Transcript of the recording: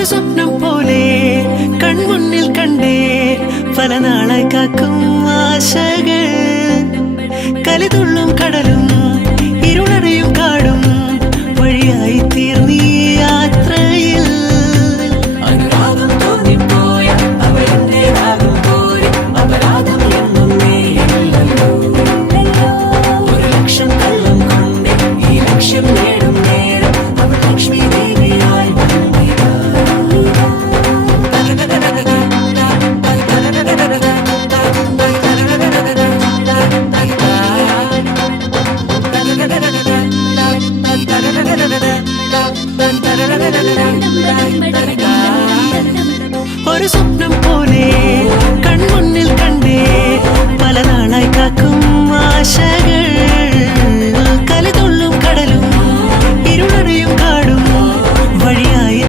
ഒരു സ്വപ്നം പോലെ കൺമുന്നിൽ കണ്ടേ പല നാളായി കാക്കും ആശകൾ കലിതുള്ളും കടലും ഇരുളടയും കാടും വഴിയായി തീർന്നീ യാത്രയിൽ അനുരാഗം തോന്നിപ്പോയ അവരെന്റേതാകും പോലെ അപരാധം എന്നും നീയല്ലോ ഒരു ലക്ഷം കള്ളം കൊണ്ട് ഈ ലക്ഷ്യം നേടും നേരം അവൾ ലക്ഷ്മി ദേവിയായി വന്നിതാ ഒരു സ്വപ്നം